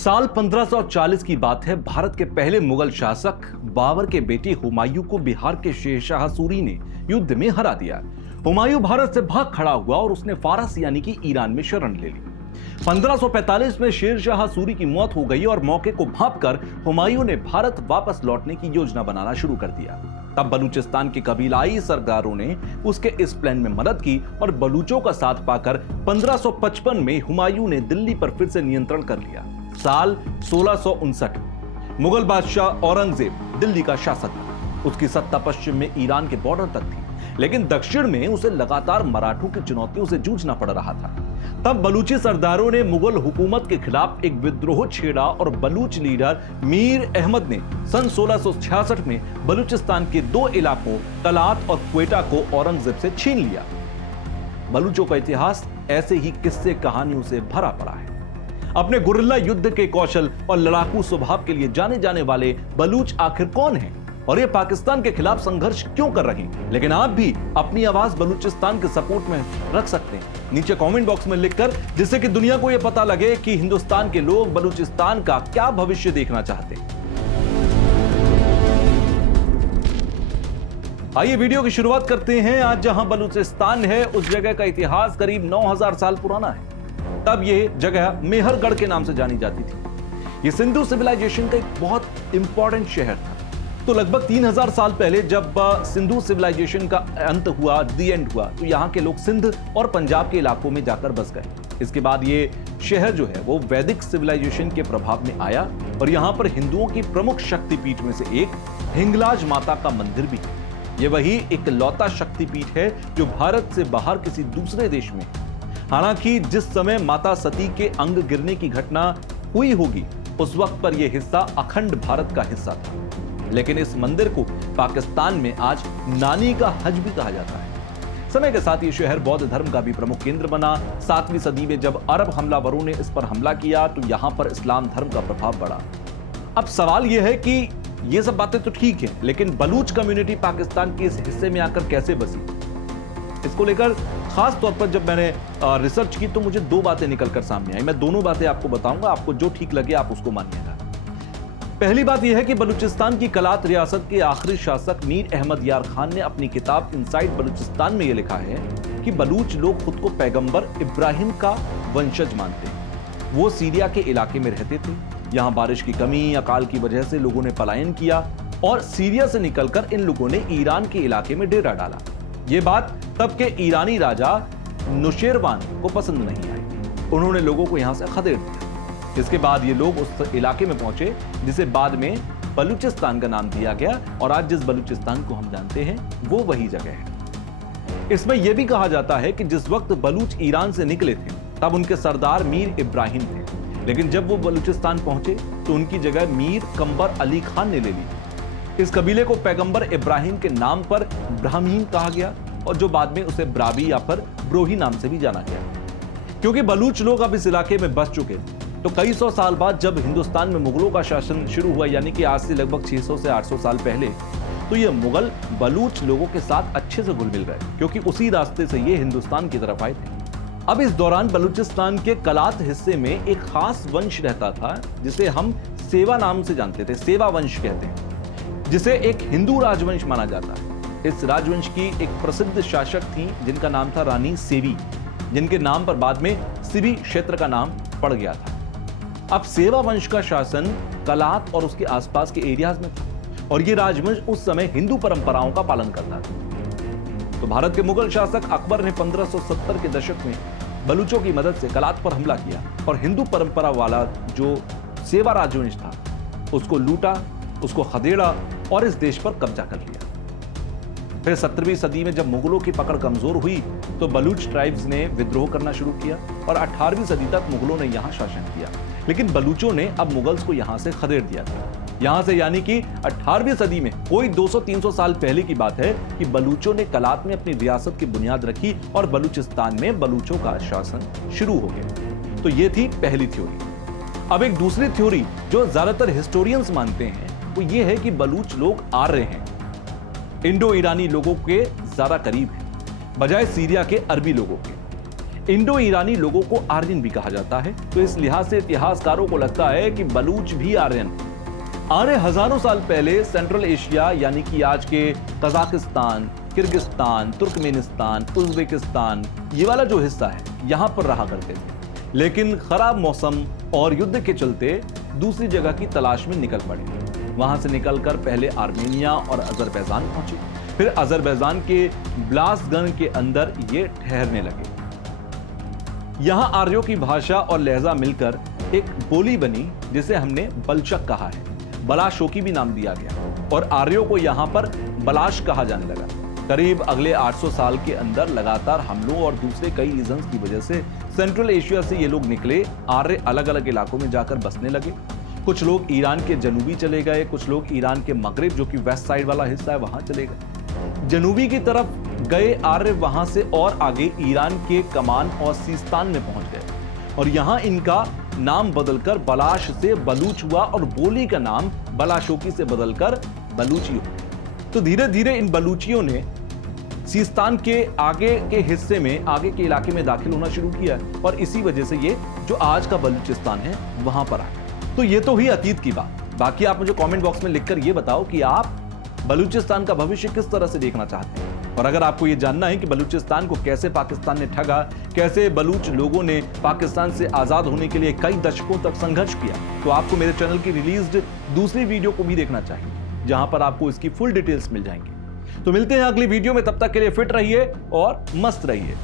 साल 1540 की बात है। भारत के पहले मुगल शासक बाबर के बेटे हुमायूं को बिहार के शेरशाह सूरी ने युद्ध में हरा दिया। हुमायूं भारत से भाग खड़ा हुआ और उसने फारस यानी कि ईरान में शरण ले ली। 1545 में शेरशाह सूरी की मौत हो गई और मौके को भांपकर हुमायूं ने भारत वापस लौटने की योजना बनाना शुरू कर दिया। तब बलूचिस्तान के कबीलाई सरदारों ने उसके इस प्लान में मदद की और बलूचों का साथ पाकर 1555 में हुमायूं ने दिल्ली पर फिर से नियंत्रण कर लिया। साल 1659 मुगल बादशाह औरंगजेब दिल्ली का शासक था। उसकी सत्ता पश्चिम में ईरान के बॉर्डर तक थी, लेकिन दक्षिण में उसे लगातार मराठों की चुनौतियों से जूझना पड़ रहा था। तब बलूची सरदारों ने मुगल हुकूमत के खिलाफ एक विद्रोह छेड़ा और बलूच लीडर मीर अहमद ने सन 1666 में बलूचिस्तान के दो इलाकों कलात और क्वेटा को औरंगजेब से छीन लिया। बलूचों का इतिहास ऐसे ही किस्से कहानियों से भरा पड़ा है। अपने गुरिल्ला युद्ध के कौशल और लड़ाकू स्वभाव के लिए जाने जाने वाले बलूच आखिर कौन हैं और ये पाकिस्तान के खिलाफ संघर्ष क्यों कर रहे हैं? लेकिन आप भी अपनी आवाज बलूचिस्तान के सपोर्ट में रख सकते हैं नीचे कमेंट बॉक्स में लिखकर, जिससे कि दुनिया को यह पता लगे कि हिंदुस्तान के लोग बलूचिस्तान का क्या भविष्य देखना चाहते हैं। आइए वीडियो की शुरुआत करते हैं। आज जहां बलूचिस्तान है उस जगह का इतिहास करीब 9000 साल पुराना है। तब यह जगह मेहरगढ़ के नाम से जानी जाती थी। यह सिंधु सिविलाइजेशन का एक बहुत इंपॉर्टेंट शहर था। तो लगभग 3000 साल पहले जब सिंधु सिविलाइजेशन का अंत हुआ, दी एंड हुआ, तो यहाँ के लोग सिंध और पंजाब के इलाकों में जाकर बस गए। इसके बाद ये शहर जो है वो वैदिक सिविलाइजेशन के प्रभाव में आया और यहाँ पर हिंदुओं की प्रमुख शक्तिपीठ में से एक हिंगलाज माता का मंदिर भी है। ये वही एक लौता शक्तिपीठ है जो भारत से बाहर किसी दूसरे देश में। हालांकि जिस समय माता सती के अंग गिरने की घटना हुई होगी उस वक्त पर यह हिस्सा अखंड भारत का हिस्सा था, लेकिन इस मंदिर को पाकिस्तान में आज नानी का हज भी कहा जाता है। समय के साथ यह शहर बौद्ध धर्म का भी प्रमुख केंद्र बना। 7वीं सदी में जब अरब हमलावरों ने इस पर हमला किया तो यहां पर इस्लाम धर्म का प्रभाव बढ़ा। अब सवाल यह है कि यह सब बातें तो ठीक है, लेकिन बलूच कम्युनिटी पाकिस्तान के इस हिस्से में आकर कैसे बसी? इसको लेकर खास तौर पर जब मैंने रिसर्च की तो मुझे दो बातें निकलकर सामने आई। मैं दोनों बातें आपको बताऊंगा, आपको जो ठीक लगे आप उसको मानिएगा। पहली बात यह है कि बलूचिस्तान की कलात रियासत के आखिरी शासक मीर अहमद यार खान ने अपनी किताब इनसाइड बलूचिस्तान में यह लिखा है कि बलूच लोग खुद को पैगंबर इब्राहिम का वंशज मानते हैं। वो सीरिया के इलाके में रहते थे। यहां बारिश की कमी, अकाल की वजह से लोगों ने पलायन किया और सीरिया से निकलकर इन लोगों ने ईरान के इलाके में डेरा डाला। ये बात तब के ईरानी राजा नुशेरवान को पसंद नहीं आई। उन्होंने लोगों को यहां से खदेड़ दिया। इसके बाद ये लोग उस इलाके में पहुंचे जिसे बाद में बलूचिस्तान का नाम दिया गया और आज जिस बलूचिस्तान को हम जानते हैं वो वही जगह है। इसमें यह भी कहा जाता है कि जिस वक्त बलूच ईरान से निकले थे तब उनके सरदार मीर इब्राहिम थे, लेकिन जब वो बलूचिस्तान पहुंचे तो उनकी जगह मीर कंबर अली खान ने ले ली। इस कबीले को पैगंबर इब्राहिम के नाम पर ब्राह्मीन कहा गया और जो बाद में उसे ब्राबी या फिर ब्रोही नाम से भी जाना गया। क्योंकि बलूच लोग अब इस इलाके में बस चुके थे तो कई सौ साल बाद जब हिंदुस्तान में मुगलों का शासन शुरू हुआ, यानी कि आज से लगभग 600 से 800 साल पहले, तो ये मुगल बलूच लोगों के साथ अच्छे से घुल मिल गए क्योंकि उसी रास्ते से ये हिंदुस्तान की तरफ आए थे। अब इस दौरान बलूचिस्तान के कलात हिस्से में एक खास वंश रहता था जिसे हम सेवा नाम से जानते थे। सेवा वंश कहते हैं, जिसे एक हिंदू राजवंश माना जाता है। इस राजवंश की एक प्रसिद्ध शासक थी जिनका नाम था रानी सेवी, जिनके नाम पर बाद में सिबी क्षेत्र का नाम पड़ गया था। अब सेवा वंश का शासन कलात और उसके आसपास के एरियाज में था और यह राजवंश उस समय हिंदू परंपराओं का पालन करता था। तो भारत के मुगल शासक अकबर ने 1570 के दशक में बलूचों की मदद से कलात पर हमला किया और हिंदू परंपरा वाला जो सेवा राजवंश था उसको लूटा, उसको खदेड़ा और इस देश पर कब्जा कर लिया। फिर 17वीं सदी में जब मुगलों की पकड़ कमजोर हुई तो बलूच ट्राइब्स ने विद्रोह करना शुरू किया और 18वीं सदी तक मुगलों ने यहां शासन किया। लेकिन बलूचों ने अब मुगल्स को यहां से खदेड़ दिया था। यहां से यानी कि 18वीं सदी में कोई 200-300 साल पहले की बात है कि बलूचों ने कलात में अपनी रियासत की बुनियाद रखी और बलूचिस्तान में बलूचों का शासन शुरू हो गया। तो यह थी पहली थ्योरी। अब एक दूसरी थ्योरी जो ज्यादातर हिस्टोरियंस मानते हैं वो ये है कि बलूच लोग आर्य हैं, इंडो ईरानी लोगों के ज्यादा करीब हैं बजाय सीरिया के अरबी लोगों के। इंडो ईरानी लोगों को आर्यन भी कहा जाता है, तो इस लिहाज से इतिहासकारों को लगता है कि बलूच भी आर्यन। आर्य हजारों साल पहले सेंट्रल एशिया यानी कि आज के कजाकिस्तान, किर्गिस्तान, तुर्कमेनिस्तान, उज्बेकिस्तान, ये वाला जो हिस्सा है यहां पर रहा करते थे, लेकिन खराब मौसम और युद्ध के चलते दूसरी जगह की तलाश में निकल पड़े। वहां से निकलकर पहले आर्मेनिया और अजरबैजान पहुंचे, फिर अजरबैजान के ब्लासगन के अंदर ये ठहरने लगे। यहां आर्यों की भाषा और लहजा मिलकर एक बोली बनी जिसे हमने बलचक कहा है। बलाशोकी भी नाम दिया गया और आर्यों को यहां पर बलाश कहा जाने लगा। करीब अगले 800 साल के अंदर लगातार हमलों और दूसरे कई रीजंस की वजह से सेंट्रल एशिया से ये लोग निकले। आर्य अलग अलग इलाकों में जाकर बसने लगे। कुछ लोग ईरान के जनूबी चले गए, कुछ लोग ईरान के मगरिब जो कि वेस्ट साइड वाला हिस्सा है वहां चले गए। जनूबी की तरफ गए आर्य वहां से और आगे ईरान के कमान और सीस्तान में पहुंच गए और यहां इनका नाम बदलकर बलाश से बलूच हुआ और बोली का नाम बलाशोकी से बदलकर बलूची हो गया। तो धीरे धीरे इन बलूचियों ने सीस्तान के आगे के हिस्से में, आगे के इलाके में दाखिल होना शुरू किया और इसी वजह से ये जो आज का बलूचिस्तान है वहां पर आ गया। तो ये तो ही अतीत की बात। बाकी आप मुझे कमेंट बॉक्स में लिखकर ये बताओ कि आप बलूचिस्तान का भविष्य किस तरह से देखना चाहते हैं। और अगर आपको ये जानना है कि बलूचिस्तान को कैसे पाकिस्तान ने ठगा, कैसे बलूच लोगों ने पाकिस्तान से आजाद होने के लिए कई दशकों तक संघर्ष किया, तो आपको मेरे चैनल की रिलीज्ड दूसरी वीडियो को भी देखना चाहिए, जहां पर आपको इसकी फुल डिटेल्स मिल जाएंगी। तो मिलते हैं अगली वीडियो में, तब तक के लिए फिट रहिए और मस्त रहिए।